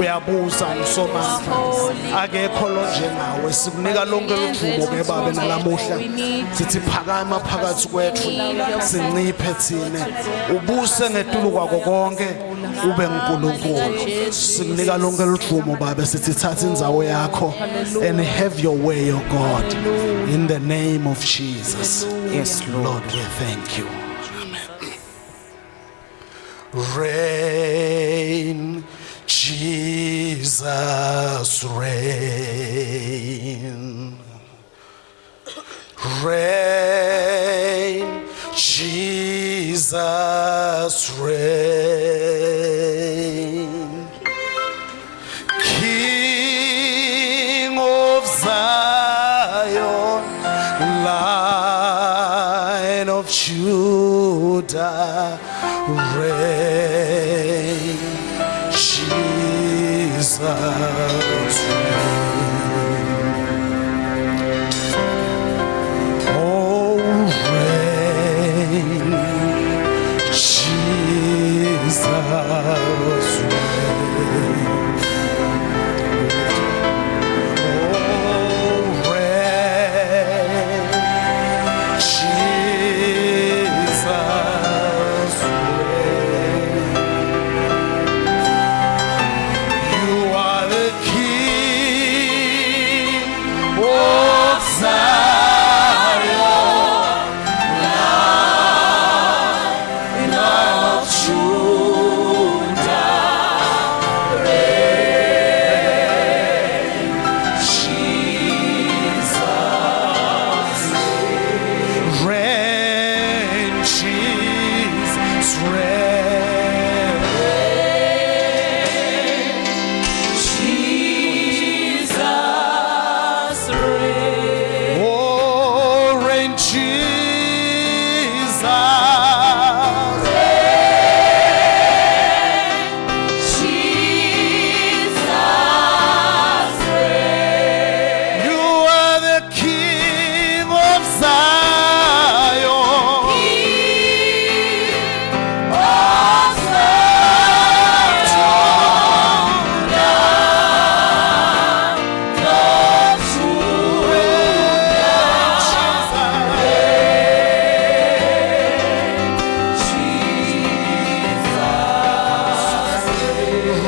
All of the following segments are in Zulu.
Uyabuza umsomandla akekho lo njengawe sikunika lonke lithubo ke baba nalamuhla sithi phakama phakathi kwethu sinciphe thina ubuse ngetulo kwako konke ube uNkulunkulu sikunika lonke lithubo baba sithi thatha indzawo yakho and have your way oh God in the name of Jesus. Yes, Lord, we thank you. Reign, Jesus, reign. Reign, Jesus, reign. King of Zion, Lion of Judah, reign, Jesus, reign. Oh, reign, Jesus, reign. Oh, reign, Jesus, reign. You are the King of Zion, Lion of Judah, reign, Jesus, reign, Jesus, reign. Oh, reign, Jesus. You are the King of Zion.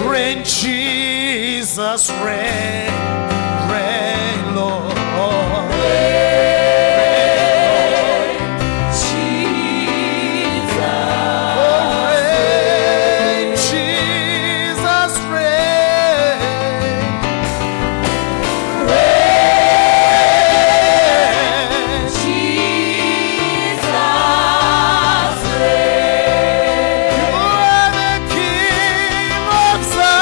Reign, Jesus, reign, reign, Lord. Oh, reign, Jesus, reign. Reign, you are the King of Zion.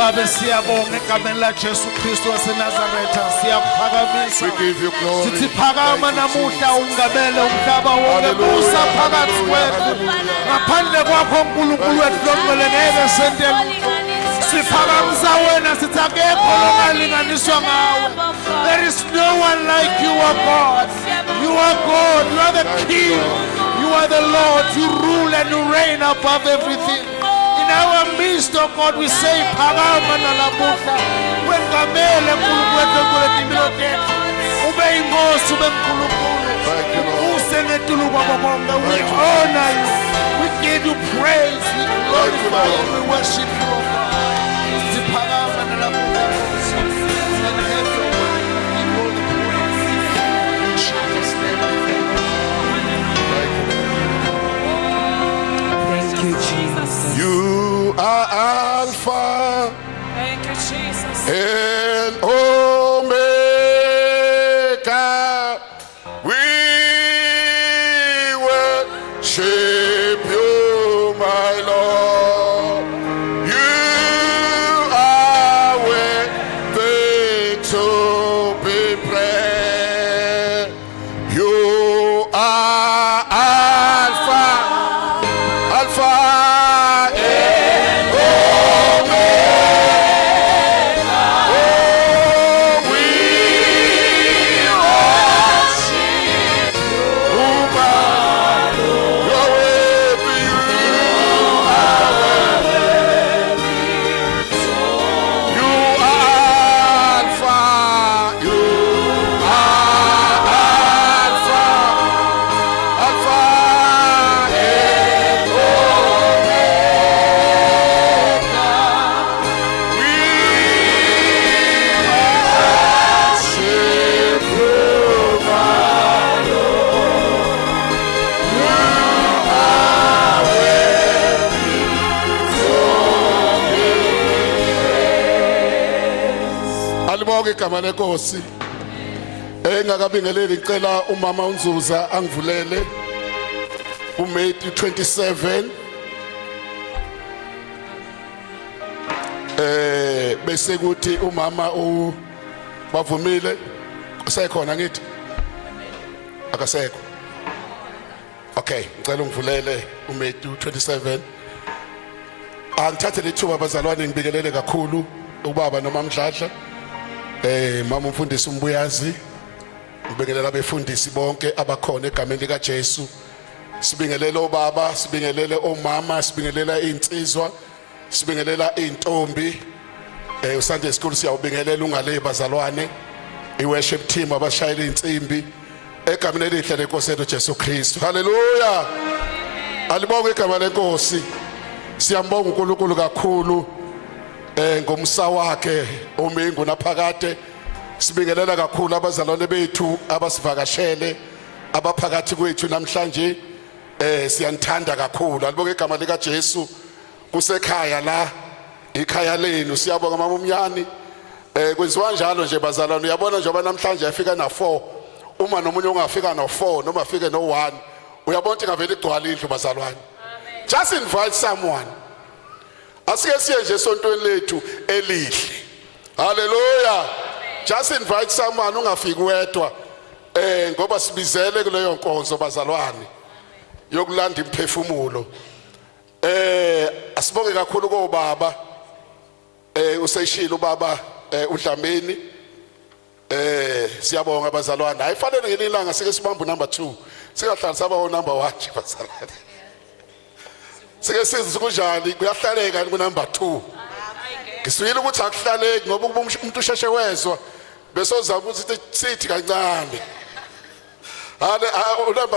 Babe siyabonga egameni la Jesu Kristu waseNazaretha siyaphakamisa. We give you glory. Sithi phakama namuhla ungamele umhlaba wonke busa phakathi kwethu. Ngaphandle kwakho uNkulunkulu wethu longcwele ngeke sentele. Siphakamisa wena sithi akekho longalinganiswa ngawe. There is no one like you, O God. You are God. You are the King. You are the Lord. You rule and you reign above everything. In our midst, oh God, we say, Phakama nalamuhla. Wengamele uNkulunkulu wethu kwetimpilo tethu. Ube inkosi, ube uNkulunkulu. Use ngetulu kwabo bonke. We honor you. We give you praise. We glorify you. We worship you, oh God. Phakama nalamuhla. And have your way. Give all the praise. In Jesus' name. Thank you, Jesus. You are Alpha Thank you, Jesus. and Omega. We worship you, my Lord. You are worthy to be praised. You are Alpha and Omega. Oh, we worship you, my Lord. You're worthy, you are worthy. You are Alpha, you are Alpha and alibonge igama lenkosi. Engakabingeleli ngicela umama uNzuza angivulele uMatthew 27 bese kuthi umama bavumile usekhona ngithi akasekho. Okay, ngicela ungivulele uMatthew 27. Angithathe lethuba bazalwane ngibikelele kakhulu ubaba noma Mdladla, mama umfundisi uMbuyazi, ngibingelela abefundisi bonke abakhona egameni lika Jesu. Sibingelele obaba, sibingelele omama, sibingelela insizwa, sibingelela intombi. USunday School siyawubingelela ungale bazalwane, iworship team abashayela insimbi egameni elihle lenkosi yethu Jesu Kristu. Hallelujah. Alibonge igama lenkosi. Siyambonga uNkulunkulu kakhulu ngomsa wakhe omengu naphakade. Sibingelela kakhulu abazalwane bethu abasivakashele abaphakathi kwethu namhlanje. Siyanthanda kakhulu. Alibonge igama lika Jesu. Kusekhaya la, ikhaya lenu. Siyabonga mama uMyani. Kwenziwa njalo nje bazalwane. Uyabona njengoba namhlanje afika na 4. Uma nomunye ungafika no 4 noma afike no 1, uyabona ukuthi ngavele igcwala indlu bazalwane. Just invite someone. Asike siye nje esontweni lethu elihle. Hallelujah. Just invite someone, ungafiki wedwa. Ngoba sibizele kuleyo nkonzo bazalwane yokulanda imphefumulo. Asibonge kakhulu kobaba. Useshilo ubaba uDlamini. Siyabonga bazalwane. Ayifanele ngelinye ilanga sike sibamba number 2. Singahlali saba number 1 nje bazalwane. Sike sizi kunjani kuyahlaleka ku number 2. Ngisuyile ukuthi akuhlaleki ngoba umuntu usheshe wezwa bese ozama ukuthi sithi kancane. Number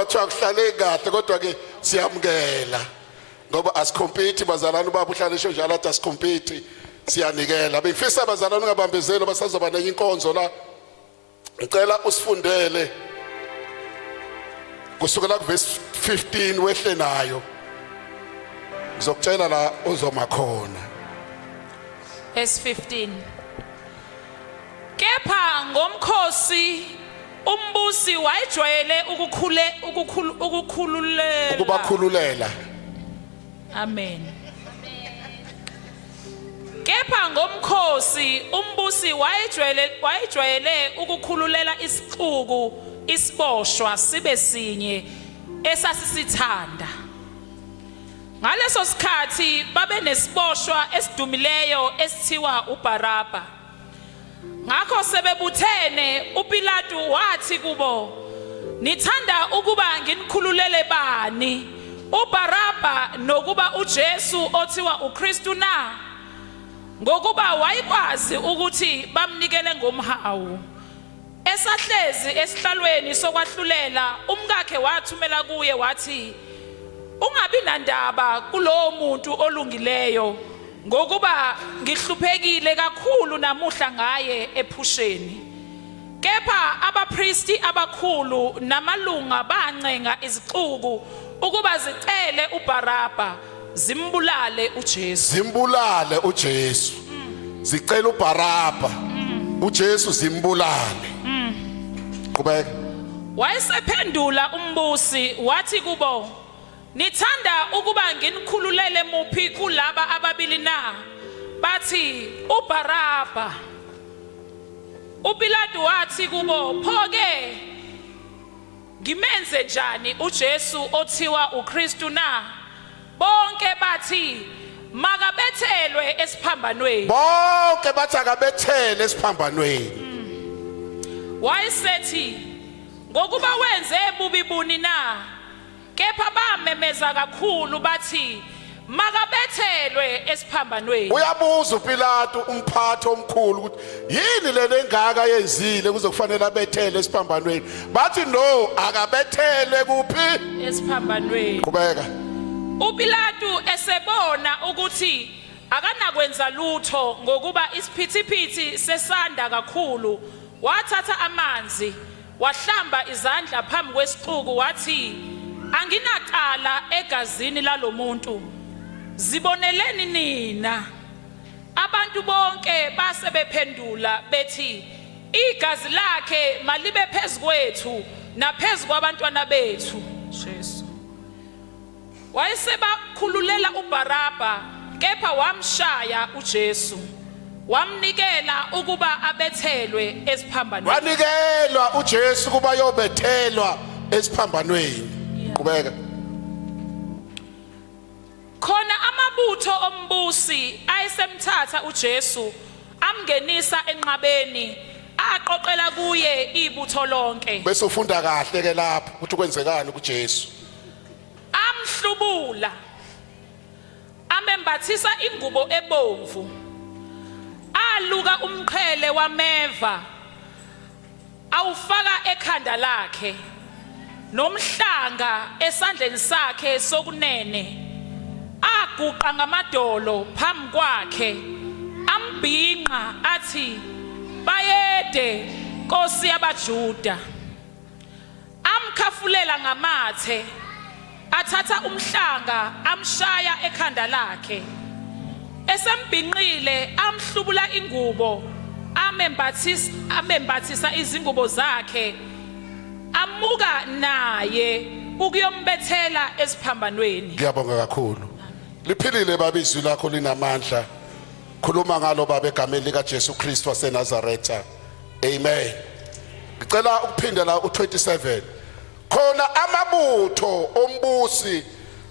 2 akuhlaleki kahle kodwa ke siyamukela ngoba asicompete bazalwane ubaba uhlale esho njalo athi asicompete siyanikela. Bengifisa bazalwane ungabambezeli basazoba nenye inkonzo la. Ngicela usifundele kusukela ku verse 15 wehle nayo. Ngizokutshela la uzoma khona. Verse 15. Kepha ngomkhosi umbusi wayejwayele ukubakhululela. Amen. Kepha ngomkhosi umbusi wayejwayele ukukhululela isixuku isiboshwa sibe sinye esasisithanda. Ngaleso sikhathi babe nesiboshwa esidumileyo esithiwa uBaraba. Ngakho sebebuthene uPilatu wathi kubo, "Nithanda ukuba nginikhululele bani, uBaraba nokuba uJesu othiwa uKristu na?" Ngokuba wayikwazi ukuthi bamnikele ngomhawu. Esahlezi esihlalweni sokwahlulela, umkakhe wathumela kuye wathi, "Ungabi nandaba kulowo muntu olungileyo, ngokuba ngihluphekile kakhulu namuhla ngaye ephusheni." Kepha abapristi abakhulu namalunga bancenga izixuku ukuba zicele uBaraba zimbulale uJesu. Zimbulale uJesu. Zicela uBaraba. uJesu zimbulale. Qhubeka. Wayesephendula umbusi wathi kubo, "Nithanda ukuba nginikhululele muphi kulaba ababili na?" Bathi, "uBaraba." uPilatu wathi kubo, "Pho-ke ngimenze njani uJesu othiwa uKristu na?" Bonke bathi, "Makabethelwe esiphambanweni." Bonke bathi akabethele esiphambanweni. Wayesethi, "Ngokuba wenze bubi buni na?" Kepha bamemeza kakhulu bathi, "Makabethelwe esiphambanweni." Uyabuza uPilatu umphathi omkhulu ukuthi yini lena engaka yenzile kuze kufanele abethele esiphambanweni. Bathi no, akabethelwe kuphi? Esiphambanweni. Qhubeka. uPilatu esebona ukuthi akanakwenza lutho ngokuba isiphithiphithi sesanda kakhulu, wathatha amanzi wahlamba izandla phambi kwesixuku wathi, "Anginacala egazini lalomuntu, ziboneleni nina." Abantu bonke base bephendula bethi, "Igazi lakhe malibe phezukwethu naphezu kwabantwana bethu." Jesu. Wayesebakhululela uBaraba, kepha wamshaya uJesu, wamnikela ukuba abethelwe esiphambanweni. Wanikelwa uJesu kuba yobethelwa esiphambanweni. Qhubeka. Khona amabutho ombusi ayesemthatha uJesu amngenisa enqabeni, aqoqela kuye ibutho lonke. Bese ufunda kahle ke lapho ukuthi kwenzekani kuJesu. Amhlubula, amembathisa ingubo ebomvu, aluka umqhele wameva, awufaka ekhanda lakhe, nomhlanga esandleni sakhe sokunene, aguqa ngamadolo phambi kwakhe, ambhinqa athi, "Bayede, Nkosi yabaJuda." Amkhafulela ngamathe, athatha umhlanga amshaya ekhanda lakhe. Esembhinqile amhlubula ingubo, amembathisa izingubo zakhe, amuka naye ukuyombethela esiphambanweni. Ngiyabonga kakhulu. Liphilile babizwi lakho linamandla. Khuluma ngalo baba egameni lika Jesu Kristu waseNazaretha. Amen. Ngicela ukuphindela u27. Khona amabutho ombusi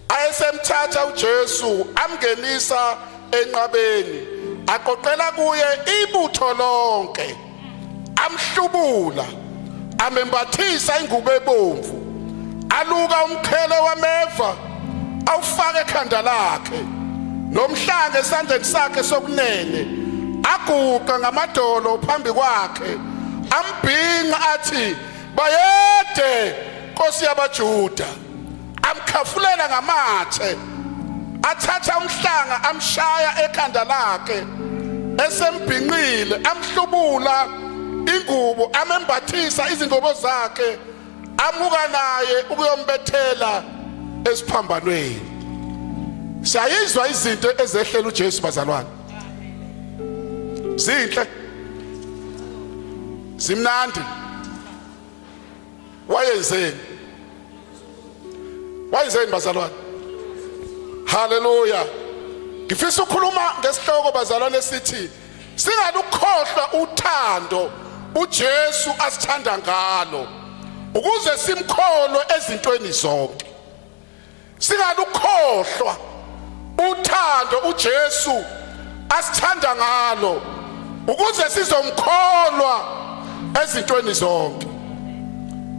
ayesemthatha uJesu amngenisa enqabeni, aqoqela kuye ibutho lonke, amhlubula, amembathisa ingubo ebomvu, aluka umqhele wameva, awufaka ekhanda lakhe, nomhlanga esandleni sakhe sokunene, aguqa ngamadolo phambi kwakhe, ambhinqa athi, "Bayede, Nkosi yabaJuda." Amkhafulela ngamathe, athatha umhlanga amshaya ekhanda lakhe. Esembhinqile amhlubula ingubo, amembathisa izingubo zakhe, amuka naye ukuyombethela esiphambanweni. Siyayizwa izinto ezehlela uJesu bazalwane. Zinhle. Zimnandi. Wayenzeni? Wayenzeni bazalwane? Hallelujah. ngifisa ukukhuluma ngesihloko bazalwane sithi singalukhohlwa uthando uJesu asithanda ngalo ukuze simkholwe ezintweni zonke. Singalukhohlwa uthando uJesu asithanda ngalo ukuze sizomkholwa ezintweni zonke.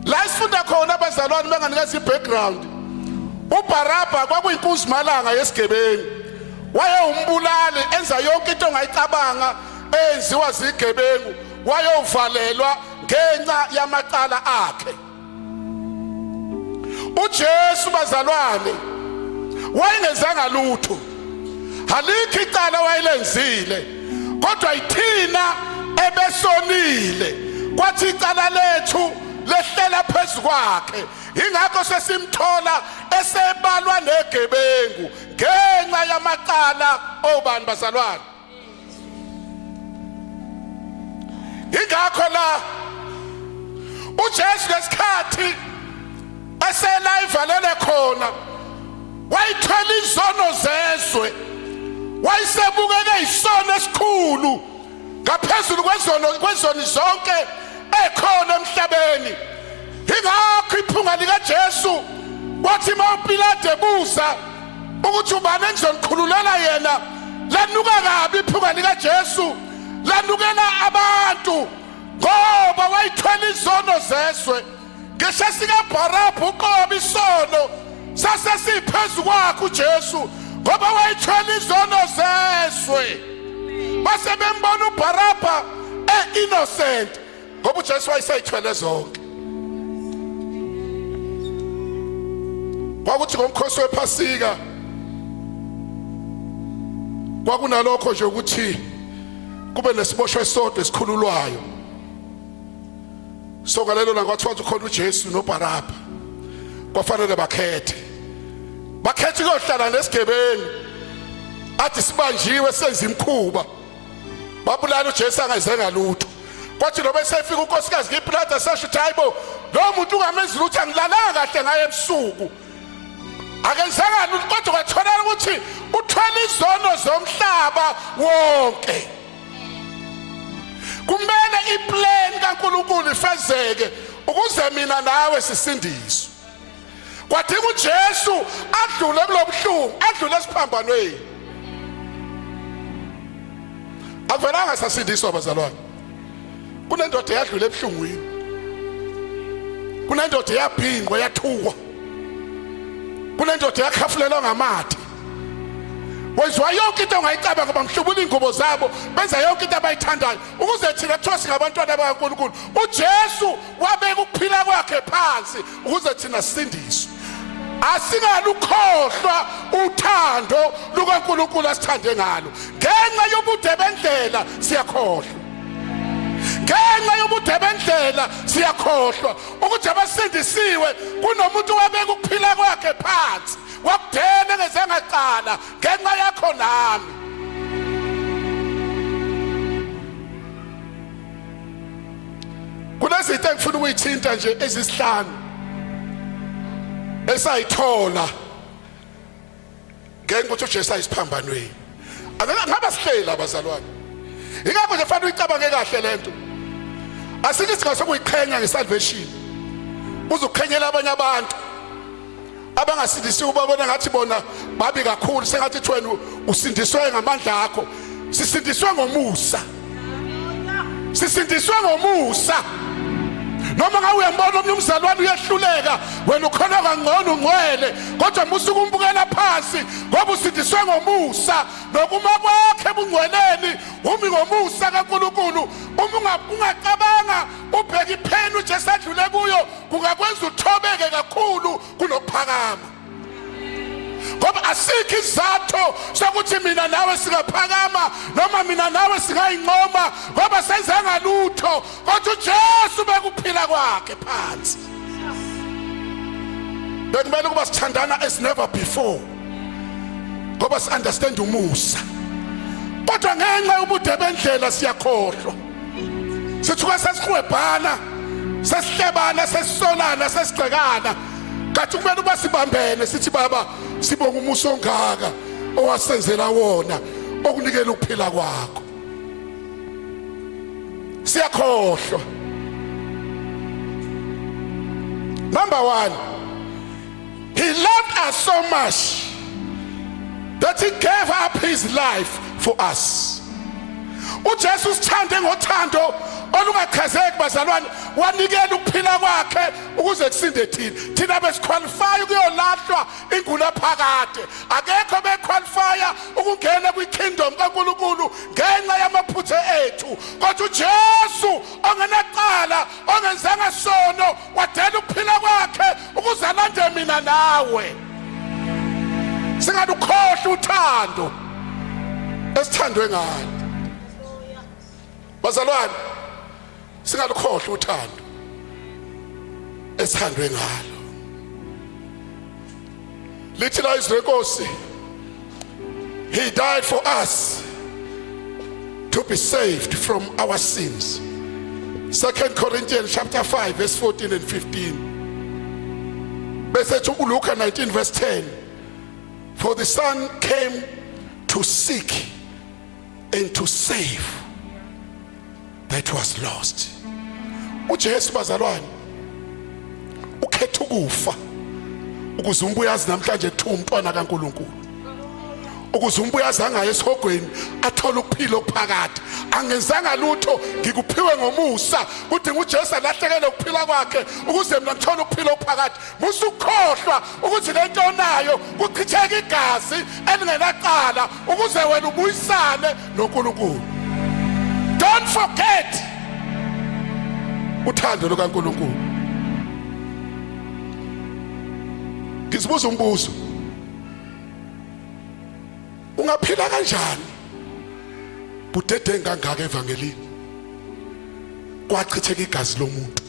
La sifunda khona abazalwane benganikeza ibackground. uBarabha kwakuyinkunzi malanga yesigebengu. Waye umbulali enza yonke into ongayicabanga enziwa zigebengu. Waye uvalelwa ngenxa yamacala akhe. uJesu bazalwane wayengezanga lutho. Halikho icala wayelenzile. Kodwa ithina ebesonile. Kwathi icala lethu lehlela phezu kwakhe. Ingakho sesimthola esebalwa negebengu ngenxa yamacala obani bazalwane. Ingakho la uJesu ngesikhathi esela ivalele khona wayithola izono zezwe. Wayisebukeke isono esikhulu ngaphezulu kwezoni zonke ekhona emhlabeni. Ingakho iphunga lika Jesu wathi mawuPilate ebuza ukuthi ubani engizonikhululela yena, lanuka kabi iphunga lika Jesu, lanukela abantu ngoba wayithwele izono zeswe. Ngisho sikaBarabha uqoba isono sasesiphezu kwakhe uJesu ngoba wayithwele izono zeswe. Base bembona uBarabha innocent ngoba uJesu wayesayithwele zonke. Kwakuthi ngomkhosi wePhasika kwakunalokho nje ukuthi kube nesiboshwe esodwa esikhululwayo. So ngalelo langa kwathiwa ukhona uJesu noBarabha. Kwafanele bakhethe kuyohlala nesigebengu. Athi sibanjiwe senza imkhuba. Babulala uJesu angazenga lutho. Kwathi lobe sefika unkosikazi kaPilate sasho ukuthi hayibo lo muntu ungamenzi lutho, angilalanga kahle ngaye ebusuku. Akenzanga lutho kodwa kwathola ukuthi uthwele izono zomhlaba wonke. Kumele iplan kaNkulunkulu ifezeke ukuze mina nawe sisindiswe. Kwadinga uJesu adlule kulobuhlungu, adlule esiphambanweni. Akuvelanga sasindiswa bazalwane. Kunendoda eyadlula ebuhlungwini. Kunendoda eyabhingwa yathukwa. Kunendoda yakhafulelwa ngamathe. Wezwa yonke into ongayicabanga ngoba mhlubula ingubo zabo benza yonke into abayithandayo ukuze thina kuthiwa singabantwana bakaNkulunkulu. uJesu wabeka ukuphila kwakhe phansi ukuze thina sisindiswe. Asingalukhohlwa uthando lukaNkulunkulu asithande ngalo. Ngenxa yobude bendlela siyakhohlwa. Ngenxa yobude bendlela siyakhohlwa ukuthi abasindisiwe kunomuntu wabeka ukuphila kwakhe phansi. Wakudena ngezengaqala ngenxa yakho nami. Kunezinto engifuna ukuyithinta nje ezisihlanu esayithola ngenxa uJesu ayisiphambanweni. Ngaba sihlela abazalwane. Ingakho nje fanele uyicabange kahle lento. Asithi singasokuyiqhenya ngesalvation. Uzukhenyela abanye abantu abangasindisiwe ubabona ngathi bona babi kakhulu, sengathi wena usindiswe ngamandla akho. Sisindiswe ngomusa. Sisindiswe ngomusa. Noma ngawe uyambona omnye umzalwane uyahluleka, wena ukhona kangcono ungcwele, kodwa musuku umbukela phansi ngoba usindiswe ngomusa. Nokuma kwakhe ebungcweleni umi ngomusa kaNkulunkulu. Uma ungacabanga ubheka ipheni uJesu adlule kuyo kungakwenza uthobeke kakhulu kunokuphakama. Ngoba asikho izathu sokuthi mina nawe singaphakama noma mina nawe singayincoma ngoba senzanga lutho, kodwa uJesu bekuphila kwakhe phansi. Bekumele ukuba sithandana as never before ngoba si understand umusa. Kodwa ngenxa yobude bendlela siyakhohlwa. Sithuka sesikhwebhana, sesihlebana, sesisolana, sesigcekana. Kathi kumele uba sibambene sithi baba sibonga umusa ongaka. owasenzela wona okunikela ukuphila kwakho. Siyakhohlwa. Number 1, he loved us so much that he gave up his life for us. uJesu sithande ngothando olungachazeki bazalwane, wanikela ukuphila kwakhe ukuze kusinde thina besiqualify ukuyolahlwa ingula phakade. Akekho bequalify ukungena kwiKingdom kaNkulunkulu ngenxa yamaphutha ethu, kodwa uJesu ongenaqala ongenzanga sono wadela ukuphila kwakhe ukuze alande mina nawe. Singalukhohlwa uthando esithandwe ngalo bazalwane, singalukhohlwa uthando esithandwe ngalo. Lithi la izwi lenkosi, he died for us to be saved from our sins. 2 Corinthians chapter 5 verse 14 and 15. Bese Luke 19 verse 10. For the Son came to seek and to save that was lost. uJesu bazalwane ukhetha ukufa ukuze umbuyazi namhlanje kuthiwa umntwana kaNkulunkulu, ukuze umbuyazi angaye esihogweni athola ukuphila okuphakade. Angenzanga lutho, ngikuphiwe ngomusa. Kudinga uJesu alahlekele ukuphila kwakhe ukuze mina ngithole ukuphila okuphakade. Musukhohlwa ukuthi lento onayo kuchitheka igazi elingenaqala ukuze wena ubuyisane noNkulunkulu. Don't forget uthando lukaNkulunkulu. Ngizibuza umbuzo, ungaphila kanjani budede kangaka evangelini kwachitheka igazi lomuntu?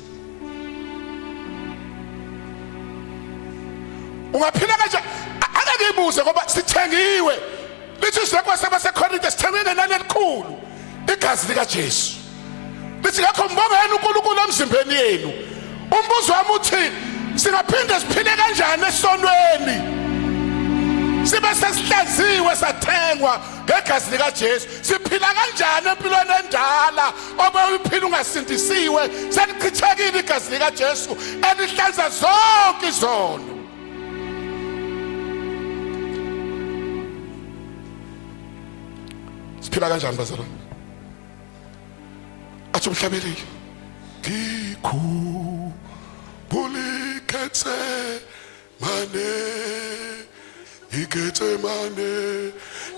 Ungaphila kanjani? Ake ngibuze ngoba sithengiwe. Lithi izwe sabaseKorinte sithengwe ngenani elikhulu, igazi likaJesu. Lithi ngakho mbongeni uNkulunkulu emzimbeni yenu. Umbuzo wami uthi singaphinde siphile kanjani esonweni? Sibe sesihlaziwe sathengwa ngegazi likaJesu. Siphila kanjani empilweni endala obeyiphila ungasindisiwe? Selichithekile igazi likaJesu elihlanza zonke izono. Siphila kanjani bazalwane? Athi umhlabeleli ngikhubulikhethe mane ikhethe mane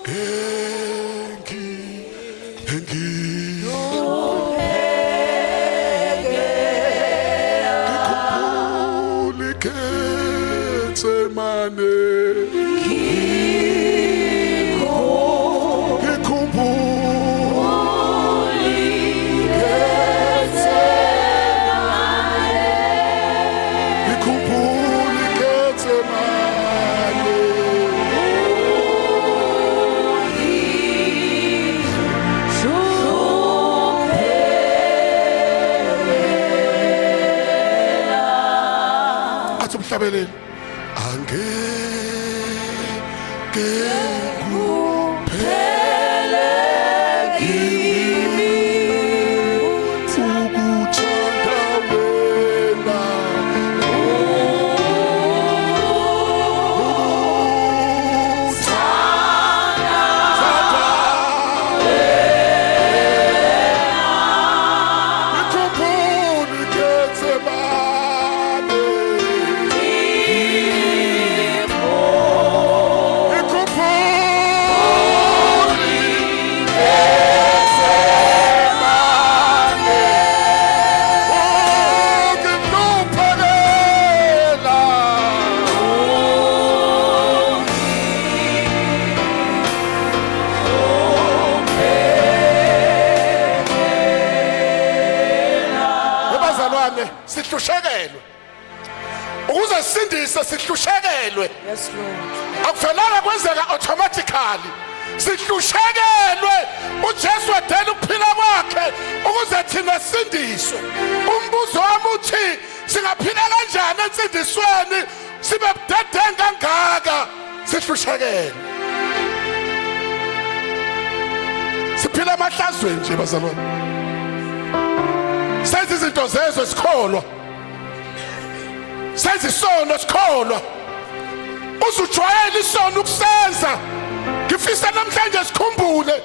ngikhubulikhethe mane umhlabeleli angeke kuphele kimi ukuthanda wena sihlushekelwe ukuze sisindise sihlushekelwe. Yes Lord. Akufanele kwenzeka automatically. Sihlushekelwe uJesu wadela ukuphila kwakhe ukuze thina sindiswe. Umbuzo wami uthi singaphila kanjani ensindisweni sibe budedenga kangaka sihlushekelwe? siphila amahlazweni nje bazalwane, senza izinto zezwe sikholwa, senza isono sikholwa. Uzujwayela isono ukusenza. Ngifisa namhlanje sikhumbule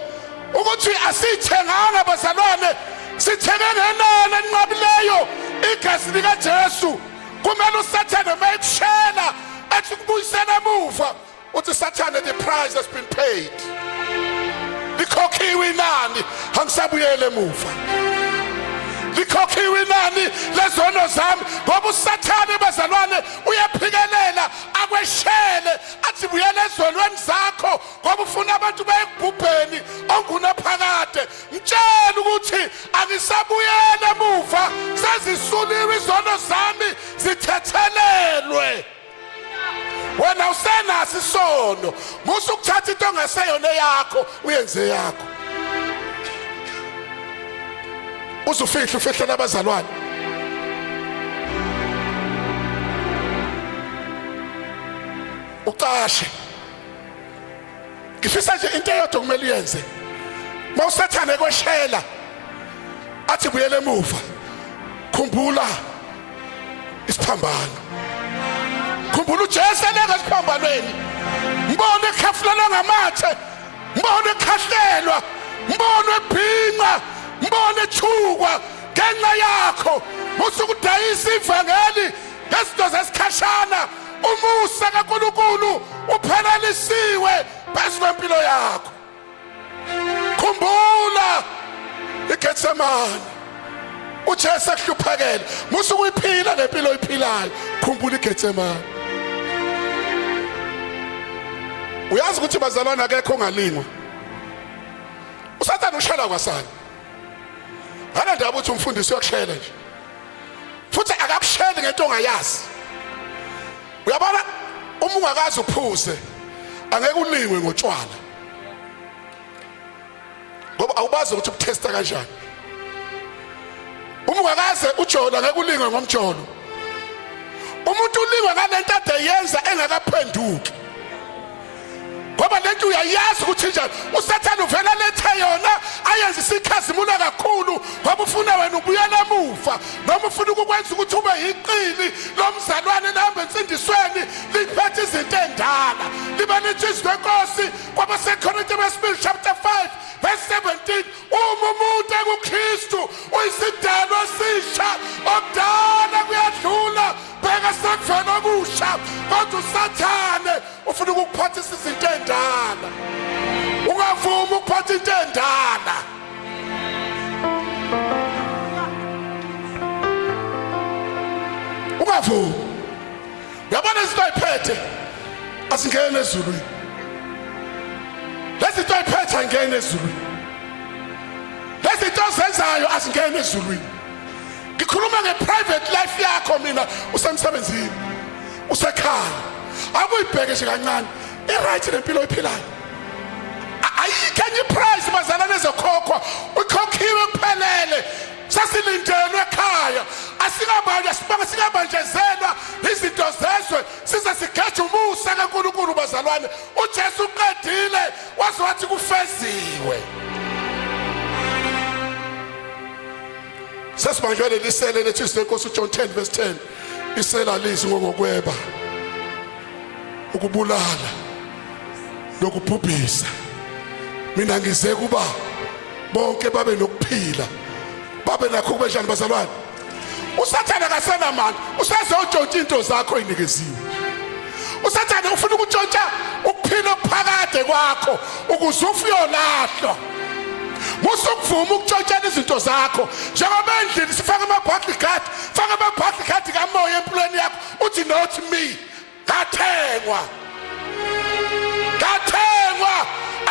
ukuthi asithenganga bazalwane, sithenge ngenani enqabileyo igazi lika Jesu. Kumele uSathane mayekushela athi kubuyisela emuva uthi Sathane, the price has been paid. Likhokhiwe inani, angisabuyele emuva. Likhokhiwe inani lezono zami, ngoba uSathane bazalwane uyaphikelela akweshele athi buyela ezonweni zakho ngoba ufuna abantu bayekubhubheni ongunaphakade. Mtshela ukuthi angisabuyele emuva, sezisuliwe izono zami zithethelelwe. Wena usenaso isono, musu ukuthatha into ongaseyona yakho uyenze yakho. Uzufihla nabazalwane. Uqashe. Ngifisa nje into eyodwa kumele uyenze. MawuSathane kweshela athi buyele emuva, khumbula isiphambano. Khumbula uJesu eleka esiphambanweni. Mbone ekhafulelwa ngamathe, mbone ekhahlelwa, mbone ebhinqa, mbone ethukwa ngenxa yakho. Musukudayisa ivangeli ngezinto zesikhashana. Umusa kaNkulunkulu uphelelisiwe phezu kwempilo yakho. Khumbula iGetsemane, uJesu ehluphekela. Musukuyiphila lempilo oyiphilayo, khumbula iGetsemane. Uyazi ukuthi bazalwane akekho ongalingwa. uSathane ushela kwasani. Ngale ndaba uthi umfundisi uyakushela nje, futhi akakusheli ngento ongayazi. Uyabona, uma ungakazi uphuze angeke ulingwe ngotshwala, ngoba awubazi ukuthi ukutesta kanjani. Uma ungakaze ujola angeke ulingwe ngomjolo. Umuntu ulingwe ngalento ade yenza engakaphenduki, ngoba lento uyayazi ukuthi njani. uSathane uvela lethe yona ayenza isikhazimula kakhulu ngoba ufuna wena ubuyela emuva, noma ufuna ukukwenza ukuthi ube yiqili lomzalwane nahamba ensindisweni liphethe izinto endala. Libe lithi izwi lenkosi kwabaseKorinte besibili chapter 5 verse 17, uma umuntu ekuKristu uyisidalwa esisha, okudala kuyadlula bheka sekuvela okusha. Kodwa uSathane ufuna ukukuphathisa izinto endala. Ungavumi ukuphatha into endala. Ungavumi. Uyabona izinto ayiphethe asingene ezulwini. Lezi zinto ayiphethe angene ezulwini. Lezi zinto zenzayo asingene ezulwini. Ngikhuluma ngeprivate life yakho mina usemsebenzini, usekhaya. Akuyibheke nje kancane iright lempilo oyiphilayo. Ayikho enye iprice bazalwane ezokhokhwa, ukhokhiwe kuphelele. Sasilindelwe ekhaya, singabanjezelwa izinto zezwe, size sigeje umusa kaNkulunkulu bazalwane. uJesu uqedile waze wathi kufeziwe. Sesibanjwe lisele lethi isenkosi uJohn 10 verse 10, isela lizwi ngokweba, ukubulala lokubhubhisa. Mina ngize kuba bonke babe nokuphila, babe nakho kube njani bazalwane. uSathane akasenamandla, usezotshontsha into zakho oyinikeziwe. uSathane ufuna ukutshontsha ukuphila okuphakade kwakho ukuze ufuyolahlwa. Musukuvuma ukutshontsha izinto zakho, njengoba endlini sifaka ama-battery card, faka ama-battery card kamoya empilweni yakho, uthi not me, ngathengwa.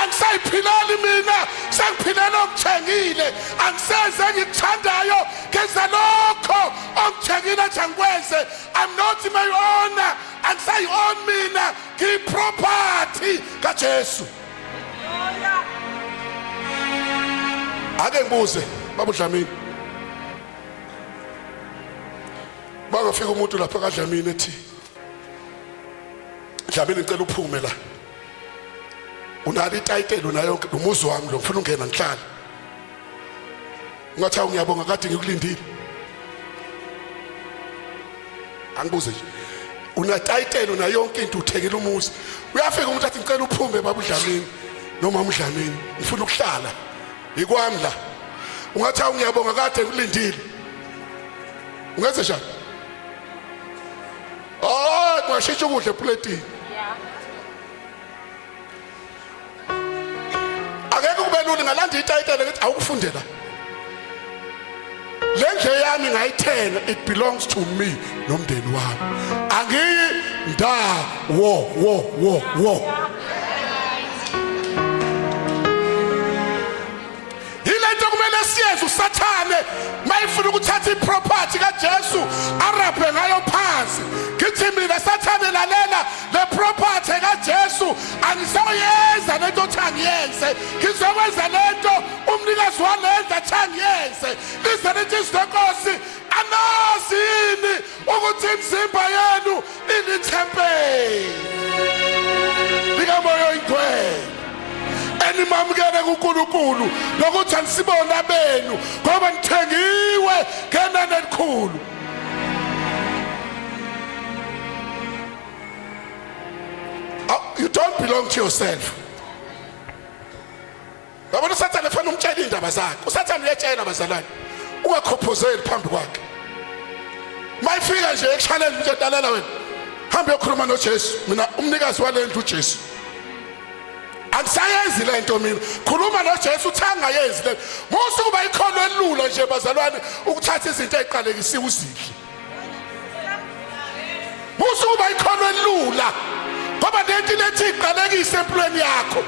Angisayiphilali mina, sengiphilela okuthengile. Angisenze engikuthandayo, ngenza lokho okuthengile nje ngikwenze. I'm not my owner, angisayi-own mina, ngiyi-property kaJesu. Ake ngibuze baba uDlamini, bangafika umuntu lapha kaDlamini ethi, Dlamini ngicela uphume la. unalo ititle una yonke umuzi wami lo ngifuna ungena ngihlala ngathi ngiyabonga kade ngikulindile angibuze nje una title una yonke into uthekela umuzi uyafika umuntu athi ngicela uphume baba uDlamini noma uDlamini ngifuna ukuhlala ikwami la ungathi ngiyabonga kade ngikulindile ungenze njani kwashintsha ukudla eplatini akeke kube lula ngalanda ititle ukuthi awukufundela lendle yami ngayithenga it belongs to me nomndeni wami angiyi wo ilento kumele siyenze usathane mayifuna ukuthatha iproperty kaJesu araphe ngayo phansi ngithi mina sathane lalela le property kaJesu angisayenza lento thangiyenze ngizokwenza lento umnikazi walento thangiyenze lizenethi izinkosi anazini ukuthi imizimba yenu inithempeli likamoya oyingcwele enimamukele kuNkulunkulu nokuthi anisibona benu ngoba nithengiwe ngenani elikhulu. You don't belong to yourself. Yabona uSathane ufana umtshela indaba zakhe. uSathane uyatshela abazalwane ungakhophozeli phambi kwakhe. Mayifika nje ekushayeleni nje dalela wena. Hamba uyokhuluma noJesu. Mina umnikazi walendlu uJesu. Angisayenzi lento mina. Khuluma noJesu uthi angayenzi lento. Musu kuba ikhono elula nje bazalwane ukuthatha izinto eziqalekisiwe uzidle. Musu kuba ikhono elula. Ngoba lento lethi iqalekise empilweni yakho.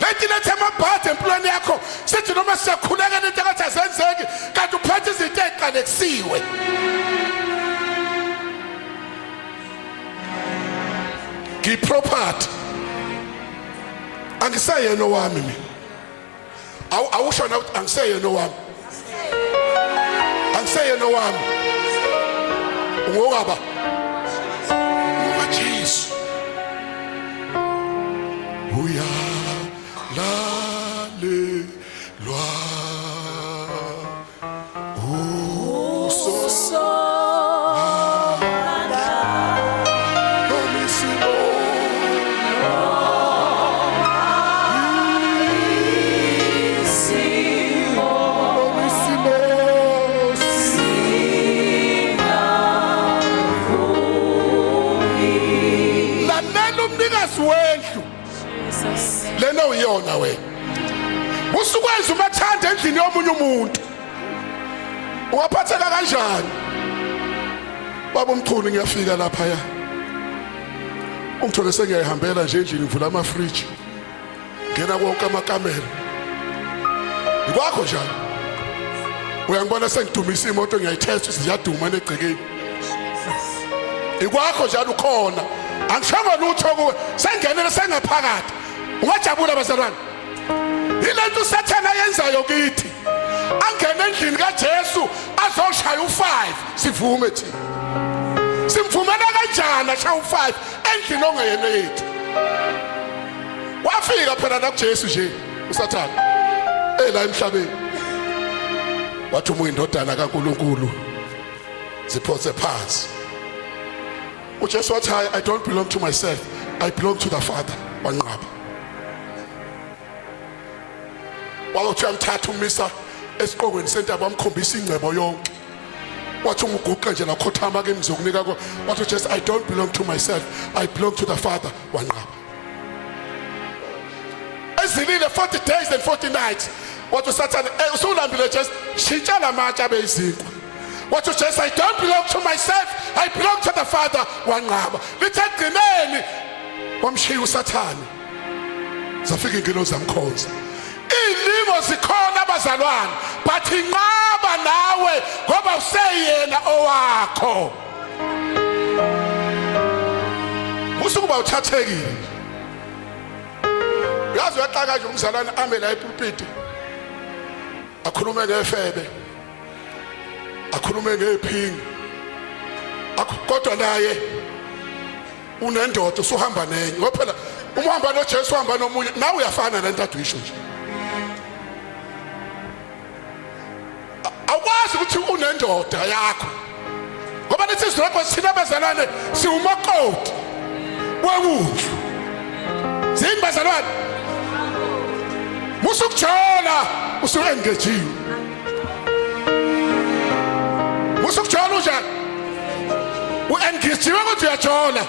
Lethi lethi amabhadi empilweni yakho. Sithi noma siyakhuleka lento engathi azenzeki kanti uphethe izinto eziqalekisiwe. Gi property. Angisayena owami mina. Awusho na ukuthi angisayena owami. Angisayena owami. Ungokaba. Jesu. Uya lale lwa. Lena uyona wena. Usukwenza umathanda endlini yomunye umuntu. Ungaphatheka kanjani? Baba umchunu ngiyafika lapha ya. Ungithole sengiyahambela nje endlini ngivula ama fridge. Ngena konke amakamela. Ikwakho njani? Uyangibona sengidumisa imoto ngiyayitest siyaduma negcekeni. Ikwakho njalo ukhona. Angishanga lutho kuwe. Sengenele sengaphakathi. Ungajabula bazalwane. Ilento uSathane ayenzayo kithi. Angena endlini kaJesu azoshaya u5 sivume thina. Simvumela kanjani ashaya u5 endlini ongeyena yethu. Wafika phela nakuJesu nje uSathane. La emhlabeni. Wathi umuyindodana kaNkulunkulu. Ziphothe phansi. uJesu wathi I don't belong to myself. I belong to the Father. Wanqaba. Wathi amthatha umisa esiqongweni sentaba wamkhombisa ingcebo yonke. Wathi umuguqa nje lakhothama ke emzokunika ko. Wathi just I don't belong to myself. I belong to the Father. Wanqaba. Ezilile 40 days and 40 nights. Wathi uSathane usulambile just shintsha lamatshe abeyizinkwa. Wathi just I don't belong to myself. I belong to the Father. Wanqaba. Lithagcineni wamshiya uSathane. Zafika ingilosi zamkhonza. Ilimo zikhona abazalwane but inqaba nawe ngoba useyena owakho. Musukuba uthathekile. Uyazi uyaxaka nje umzalwane ame la epulpiti. Akhulume ngefebe. Akhulume ngephingi. Kodwa naye unendoda usuhamba nenye. Ngoba phela uma uhamba noJesu uhamba nomunye nawe uyafana nentathu isho nje awukwazi ukuthi unendoda yakho ngoba nithi izikho sina bezalwane siwumakoti wewundlu zingibazalwane musukujola usuengejiwe musukujola unjani uengejiwe ukuthi uyajola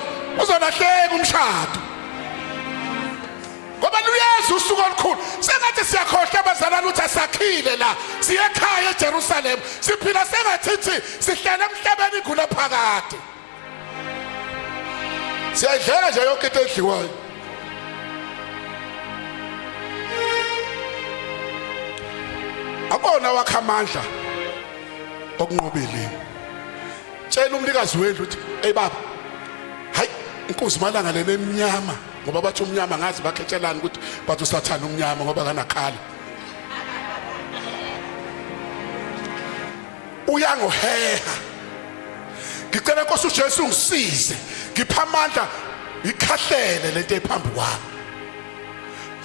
uzolahleka umshado ngoba luyezu usuku olukhulu sengathi siyakhohlwa abazalwane ukuthi asakhile la siyekhaya eJerusalem siphila sengathi sihlele emhlabeni igula phakade siyadlela nje yonke into edliwayo akona wakha amandla okunqobeleni tshela umnikazi wendlu uthi hey baba hayi inkosi malanga lena emnyama ngoba bathi umnyama ngazi bakhethelana ukuthi bathi usathana umnyama ngoba kanakhala uyangoheha ngicela inkosi uJesu ungisize ngipha amandla ikhahlele lento ephambi kwami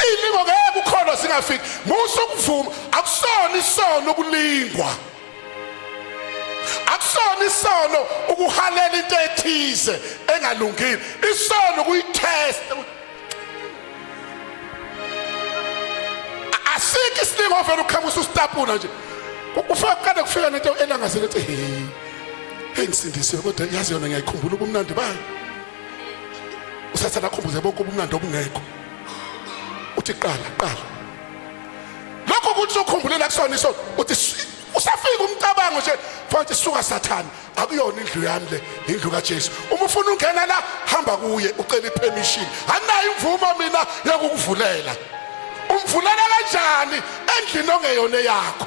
ilingo ngeke ukholo singafiki musukuvuma akusona isono ukulingwa akusona isono ukuhalela into ethize engalungile isono kuyitest asike isilingo ovela ukhamusa usitapula nje ufaka kade kufika nento elangazele ethi hey ngisindisiwe kodwa yazi yona ngiyayikhumbula ubumnandi bayo usathatha khumbuze bonke ubumnandi obungekho uthi qala lokho kuthi ukukhumbula kusona isono uthi usafika umcabango nje futhi suka sathana akuyona indlu yami le indlu kaJesu uma ufuna ungena la hamba kuye ucela ipermission anayo imvumo mina yokukuvulela umvulela kanjani endlini ongeyona yakho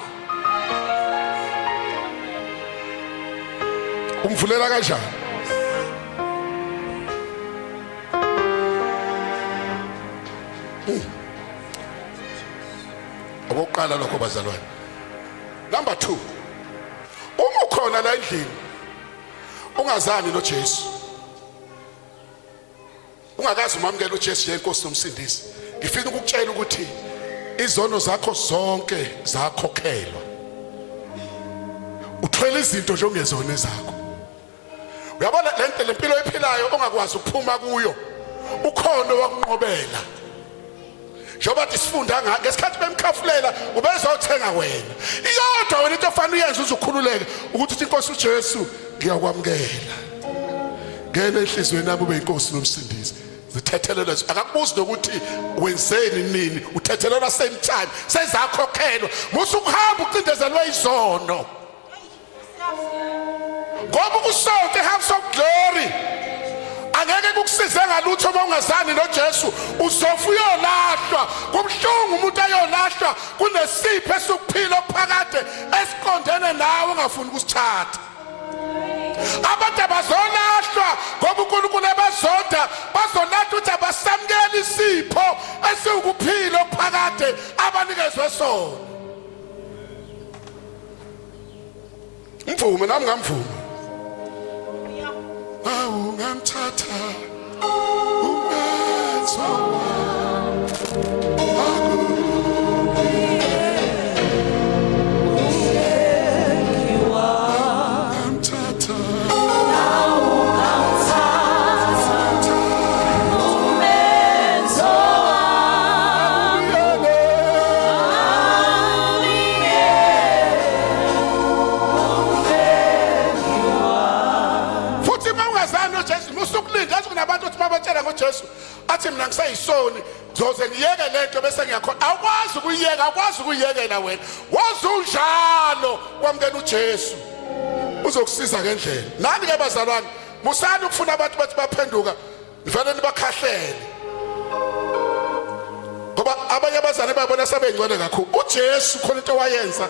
umvulela kanjani okokuqala lokho bazalwane number 2 uma ukhona la endlini ungazani noJesu ungakazi umamukela uJesu njengenkosi nomsindisi ngifuna ukukutshela ukuthi izono zakho zonke zakhokhelwa uthwele izinto njengezona zakho uyabona lento lempilo ephilayo ongakwazi ukuphuma kuyo ukhono wakunqobela njengoba sifunda ngesikhathi bemkhafulela ubezothenga wena iyodwa wena into ofanele uyenze uzukhululeke ukuthi inkosi uJesu ngiyakwamukela ngene enhlizweni yami ube inkosi nomsindisi zithethelelwe akakubuzi nokuthi wenzeni nini uthethelelwa same time sezakhokhelwa musukuhamba ucindezelwe izono ngoba ukusonke house of glory angeke kukusize ngalutho uma ungazani noJesu uzofa uyolahlwa kubhlungu umuntu ayolahlwa kunesipho esukuphila phakade esiqondene nawe ungafuni ukusithatha abantu abazolahlwa ngoba uNkulunkulu ebazonda bazolahlwa ukuthi abasamukela isipho esikuphila phakade abanikezwe sona mvume nami ngamvume awu ngamthatha umenzo Jesu athi mina ngisayisoni zoze ngiyeke lento bese ngiyakhona akwazi ukuyekela wena wazunjalo kwamkela uJesu uzokusiza ngendlela nani ke bazalwane musani ukufuna abantu bathi baphenduka nifanele nibakhahlele ngoba abanye abazalwane babona sebengcwele kakhulu uJesu khona into wayenza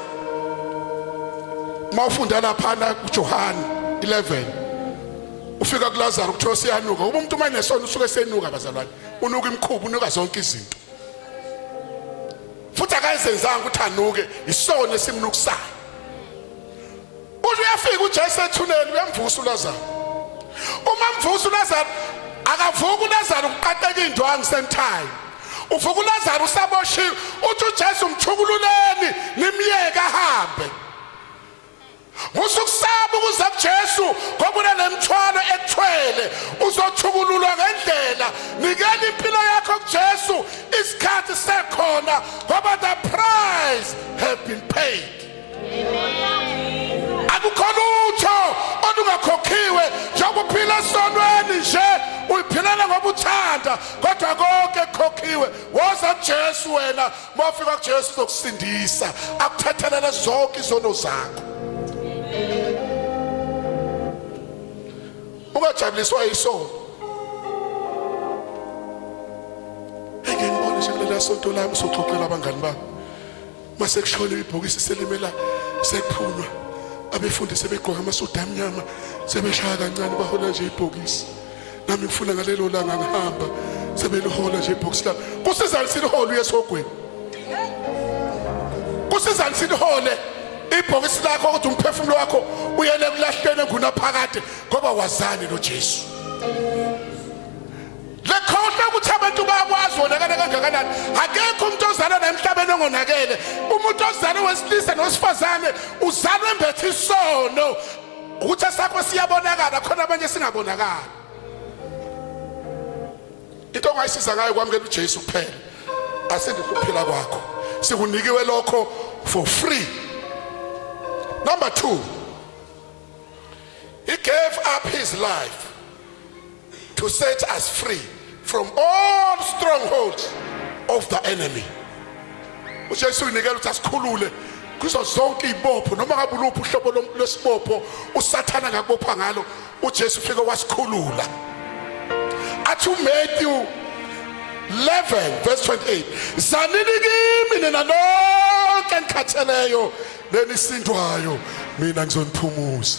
mawufunda lapha na kuJohane 11 ufika kuLazaro kuthiwa siyanuka uba umuntu mayenesona usuke senuka bazalwane unuka imkhubu unuka zonke izinto futhi akayizenzanga ukuthi anuke isona esimnukisayo uthi uyafika uJesu ethuneni uyamvusa uLazaro uma mvusa uLazaro akavuka uLazaro uqaqeka indwangu same time uvuka uLazaro usaboshiwe uthi uJesu mthukululeni nimyeke ahambe usukusaba ukuza kuJesu ngoba unemthwalo ethwele uzothukululwa ngendlela nikela impilo yakho kuJesu isikhathi sekhona ngoba the price have been paid akukho lutho olungakhokhiwe njengoba uphila esonweni nje uyiphilela ngoba uthanda kodwa konke khokhiwe woza kuJesu wena mawufika kuJesu uzokusindisa akuthethelele zonke izono zakho ungajabuliswa yisono engeke ngibone nje kulela sonto lami soxoxela abangani bami mase kushone ibhokisi selimela sekuphunywa abefundi sebegqoka amasudu amnyama sebeshaya kancane bahola nje ibhokisi nami ngifuna ngalelo langa ngihamba sebelihola nje ibhokisi lami kusizani silihole uyesogweni kusizani silihole ibhokisi lakho ukuthi umphefumulo wakho uyele kulahlene ngunaphakade ngoba wazani noJesu lekhohle ukuthi abantu bayakwazi wonakala kangakanani akekho umuntu ozalwa emhlabeni ongonakele umuntu ozalwa wesilisa nosifazane uzalwa embethe isono ukuthi sakho siyabonakala khona abanye singabonakala into ongayisiza ngayo kwamukela uJesu kuphela asindise ukuphila kwakho sikunikiwe lokho for free. Number 2, he gave up his life to set us free from all strongholds of the enemy. uJesu unikela ukuthi asikhulule kuzo zonke izibopho noma ngabe uluphi uhlobo lwesibopho usathana ngakubopha ngalo uJesu ufike wasikhulula. Athi Matthew 11 verse 28 zanini kimi nina lonke enikhatheleyo lenisindwayo mina ngizoniphumuza.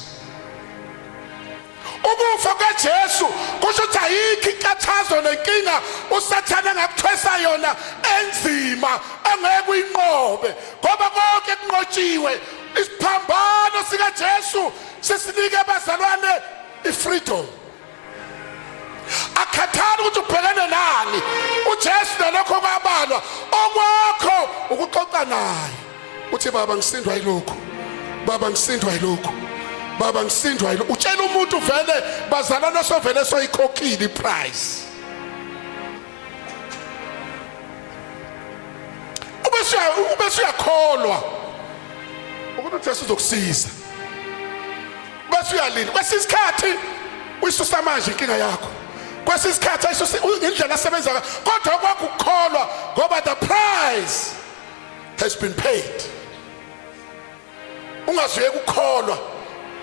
Ukufa kaJesu kusho ukuthi ayikho inkathazo nenkinga usathana ngakuthwesa yona enzima angeke uyinqobe ngoba konke kunqotshiwe. Isiphambano sika Jesu sisinike abazalwane ifreedom. Akhathali ukuthi ubhekane nani uJesu nalokho kwabalwa okwakho ukuxoxa naye uthi baba ngisindwa yilokho baba ngisindwa yilokho baba ngisindwa yilokho utshela umuntu vele bazalana sovele soyikhokhile iprice. Ubese uyakholwa ukuthi uJesu uzokusiza bese uyalinda kwesisikhathi uyisusa manje inkinga yakho kwesisikhathi ayisusa indlela asebenza kodwa kwakukholwa ngoba the price has been paid. Ungaziye ukukholwa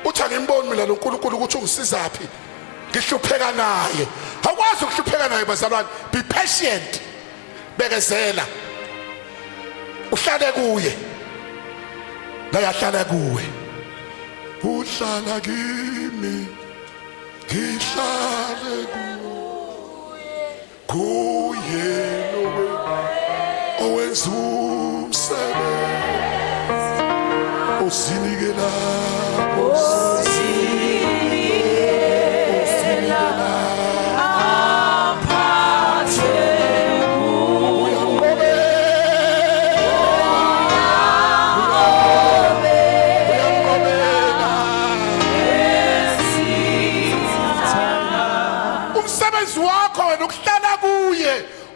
uthi angimboni mina lo nkulunkulu ukuthi ungisizaphi ngihlupheka naye. Awukwazi ukuhlupheka naye bazalwane. Be patient, bekezela uhlale kuye nayahlala kuwe uhlala kimi ngihlale kuye owenza umsebenzi usinikela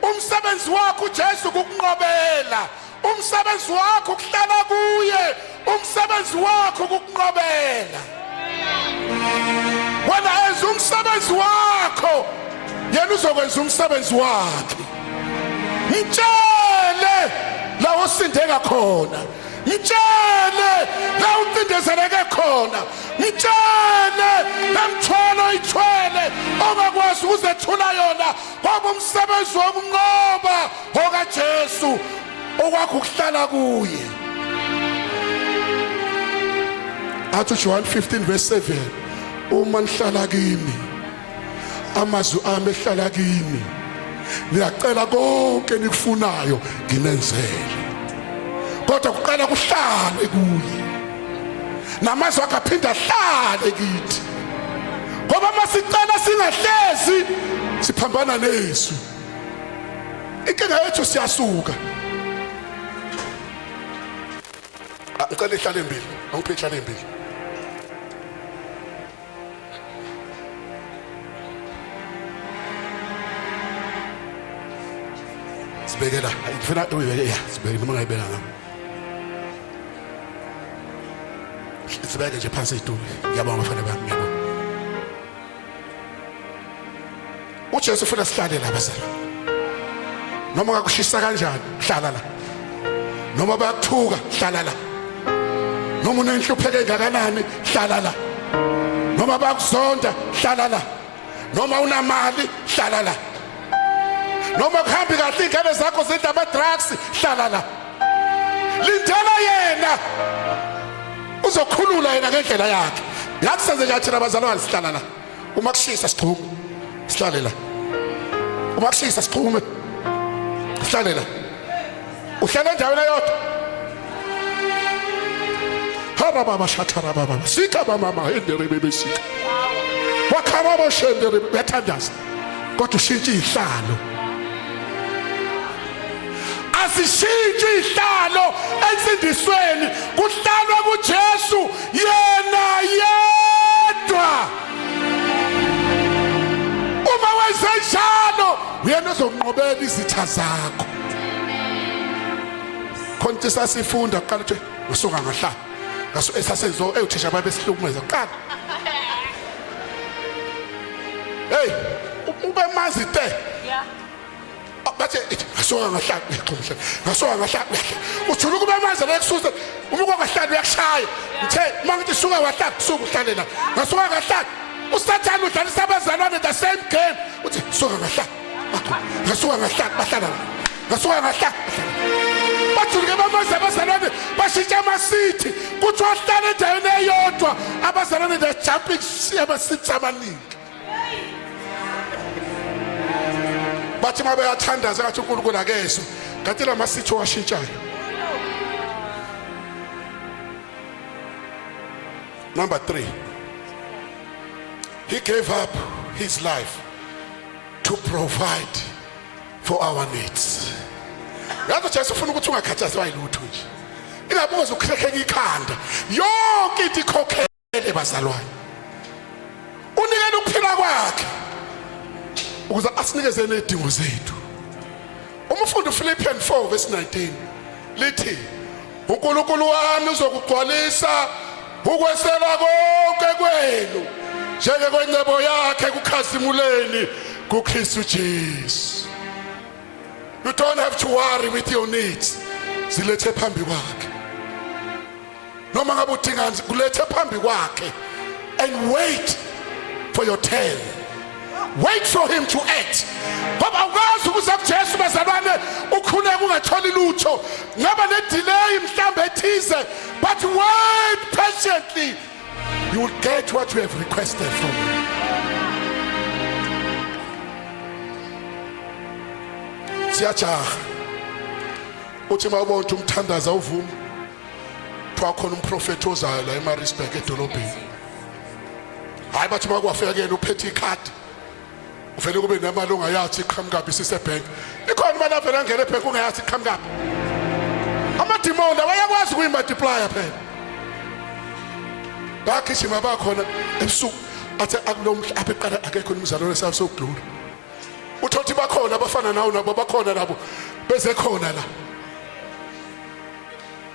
umsebenzi wakho uJesu kukunqobela umsebenzi wakho ukuhlala kuye umsebenzi wakho kukunqobela. Wena enza umsebenzi wakho yena uzokwenza umsebenzi wakhe. Mtshele la usindeka khona mtshele la ucindezeleke khona mtshele lamthwalo ithwele ongakwazi ukuzethula yona ngoba umsebenzi wokunqoba okaJesu okwakho ukuhlala kuye. Athi John 15 verse 7 uma nihlala kimi amazwi ami ehlala kimi ngiyacela konke nikufunayo nginenzele kodwa kuqala kuhlale kuye namazwi akhe aphinda ahlale kithi ngoba masicela singahlezi siphambana nezwi. Inkinga yethu siyasuka. Ngicela ihlale embili, angiphe ihlale embili. Sibekela, ngifuna uyibeke ya, sibeke noma ngayibeka ngapha. Sibeke nje phansi itulo. Ngiyabonga bafana bami, ngiyabonga. uJesu ufuna sihlale la bazali. Noma ngakushisa kanjani, hlala la. Noma bayakuthuka, hlala la. Noma unenhlupheko engakanani, hlala la. Noma bayakuzonda, hlala la. Noma unamali, hlala la. Noma kuhambi kahle ingane zakho zenza ama drugs, hlala la. Lindela yena. Uzokhulula yena ngendlela yakhe. Yakusenze nje thina bazalwane sihlala la. Uma kushisa sichume. Sihlale la. Uma kushisa sichume. Sihlale la. Uhlala endaweni eyodwa. Haba baba shathara baba. Sika mama endere bebe sika. Wakhaba boshendere bethandaza. Kodwa ushintshe ihlalo. Asishintshe ihlalo ensindisweni kuhlalwa kuJesu yena yedwa. Uma wenze njalo uyena ozonqobela izitha zakho. Konke sasifunda qala nje usuka ngahlala. Ngaso esasenzo uthisha babesihlukumeza qala. Hey, ube mazi te. Yeah. Bathi ngasuka ngahlala ngixoxa. Ngasuka ngahlala. Uthula kube manje lekususa uma ngahlala uyakushaya. Ngithe mangithi suka wahlala kusuka uhlale la. Ngasuka ngahlala. Usathana udlalisa abazalwane the same game. Uthi suka ngahlala. Ngasuka ngahlala bahlala. Ngasuka ngahlala. Bathulike bamazi abazalwane bashintsha amasithi. Kuthi wahlala endaweni eyodwa abazalwane the jumping amasithi amaningi. Bathi mabe yathandaza ngathi uNkulunkulu akezwe kanti la masitho washintshayo. Number 3, he gave up his life to provide for our needs. Yazo Jesu ufuna ukuthi ungakhathazwa yilutho nje. Ingabuza ukukhekheka ikhanda yonke into ikhokhele bazalwane. Unikele ukuphila kwakhe ukuze asinikeze nezidingo zethu. Umfundo Philippians 4 verse 19 lithi uNkulunkulu wami uzokugcwalisa ukwesela konke kwenu njenge kwencebo yakhe kukhazimuleni kuKristu Jesu. You don't have to worry with your needs. Zilethe phambi kwakhe. Noma ngabe udinga kulethe phambi kwakhe and wait for your turn. Wait for him to act. Ngoba awukazi ukuza kuJesu bazalwane ukhuleka ungatholi lutho ngaba ne delay mhlambe ethize, but wait patiently, you will get what you have requested from him. Siyajaha uthi mawubona umthandaza uvuma kwakhona umprofeti ozayo la eMaritzburg edolobheni. Hayi bathi makwafika yena uphethe ikhadi uvele kube nemali ongayathi iqhamukapi sisebhenki. Ikhona imali avela ngene ebhenki ungayathi iqhamukapi. Amadimoni awayakwazi ukuyimultiply phela. Bakhishima bakhona ebusuku athi akulomhla apha eqala akekho umzalwane sawo sokuglula. Uthothi bakhona abafana nawo nabo bakhona nabo beze khona la.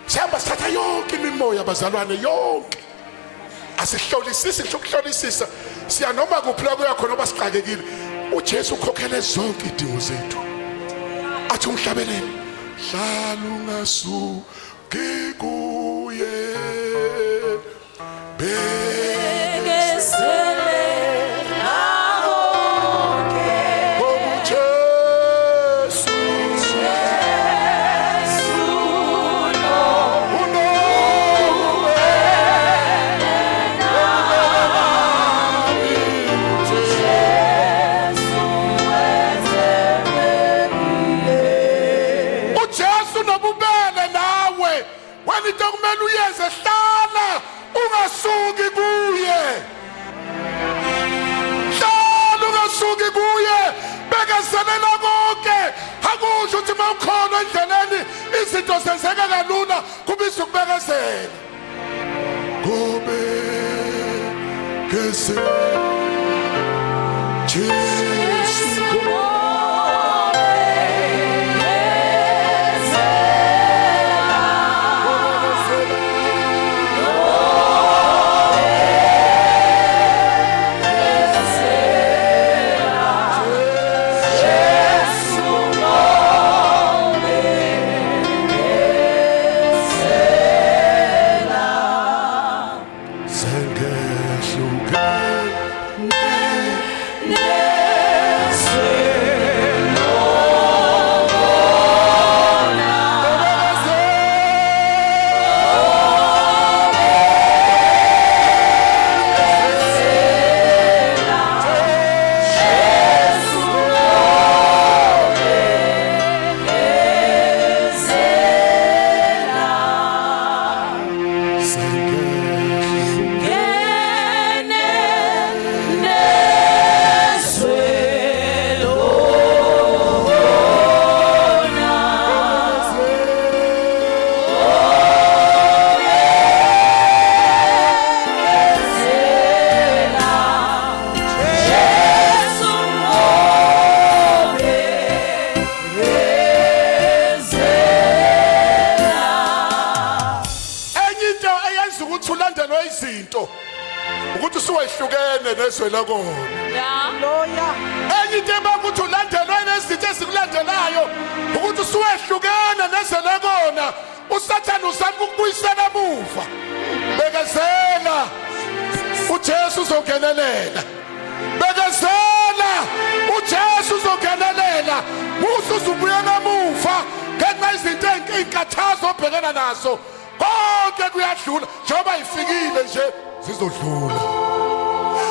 Sihamba sithatha yonke imimoya bazalwane yonke. Asihlolisisi ukuhlolisisa siya noma kuphela kuyakhona obasiqakekile. uJesu ukhokhele zonke idingo zethu. Athi umhlabeleni hlala ungasuki kuye ubekezela ngobekezela Jesu ukuthi suwehlukene nezwe lakona enye into ebakuthi ulandelwe nezinto ezikulandelayo ukuthi suwehlukene nezwe lakona usathana uzama ukubuyisela emuva bekezela uJesu uzongenelela bekezela uJesu uzongenelela usuzubuyela emuva ngenxa izinto ezinkathazo obhekana nazo konke kuyadlula njengoba ifikile nje zizodlula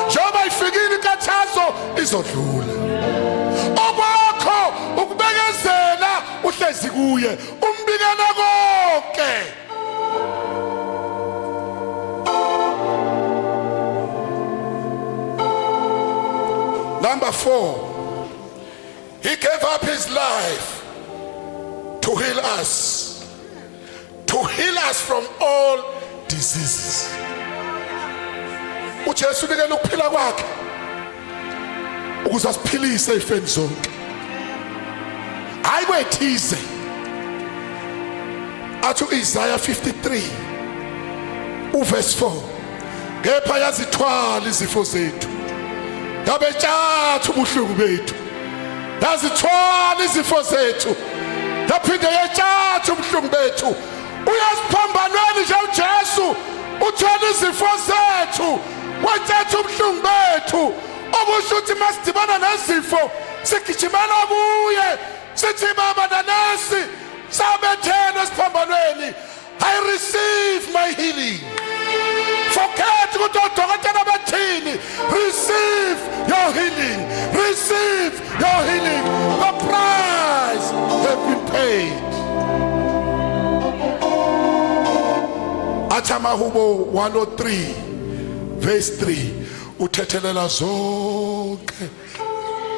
njengoba ifikile inkathazo izodlula okwakho ukubekezela uhlezi kuye umbikela konke Number 4, he gave up his life to heal us from all diseases. uJesu unikela ukuphila kwakhe ukuze asiphilise izifeni zonke hayi kwethize athi Isaiah 53 uverse 4 kepha yazithwala izifo zethu yabetshatha ubuhlungu bethu yazithwala izifo zethu yaphinde yetshatha ubuhlungu bethu uyasiphambanweni nje uJesu uthwala izifo zethu watshatha ubuhlungu bethu okusho ukuthi masidibana nezifo sigijimela kuye sithi baba nanesi sabethena esiphambanweni I receive my healing forget ukuthi odokotela bathini receive your healing the price has been paid Achamahubo 103 verse 3 uthethelela zonke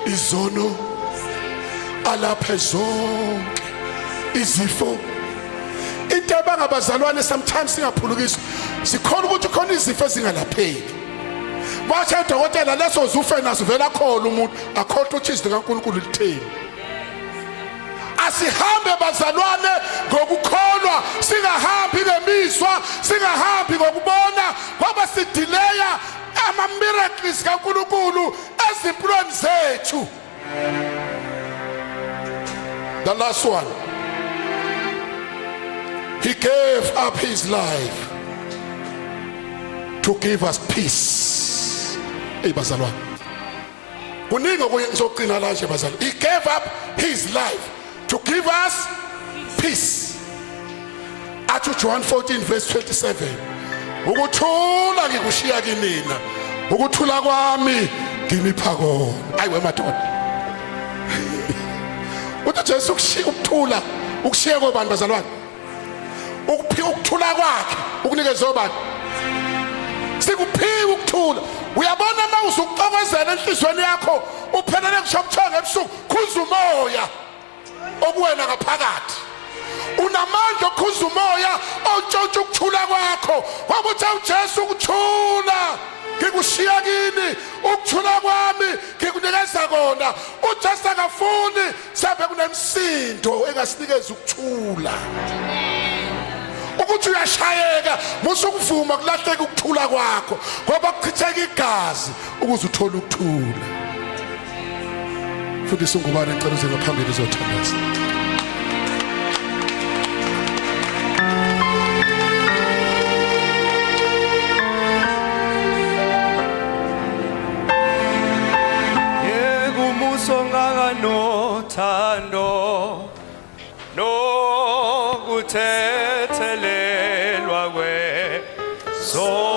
izono alaphe zonke izifo into abangabazalwane sometimes singaphulukiswa sikhona ukuthi khona izifo ezingalapheki bathi udokotela leso zufe naso vela khona umuntu akhohlwa ukuthi izwi likaNkulunkulu lithini asihambe bazalwane ngokukholwa singahambi ngemizwa singahambi ngokubona ngoba sidileya ama miracles kaNkulunkulu ezimpilweni zethu The last one, he gave up his life to give us peace. Hey bazalwane, kuningi okuzogcina la nje bazalwane. He gave up his life to give us peace. At John 14 verse 27. Ukuthula ngikushiya kinina. Ukuthula kwami ngimipha kona. Ayiwe madoda. Uthi Jesu ukuthula ukushiya kobantu bazalwane. Ukuphiwa ukuthula kwakhe ukunikeza obani. Sikuphiwa ukuthula. Uyabona na usukuxokozela enhlizweni yakho uphelele kushopthonga ebusuku khuza umoya okuwena ngaphakathi unamandla okhuza umoya ontshontsha ukuthula kwakho ngoba uthi uJesu ukuthula ngikushiya kini ukuthula kwami ngikunikeza kona uJesu akafuni sabe kunemsindo engasinikeza ukuthula ukuthi uyashayeka musukuvuma kulahleka ukuthula kwakho ngoba kuchitheka igazi ukuze uthole ukuthula futhi singubani ngicela uze ngaphambili uzothandaza nothando nokuthethelelwa kwe so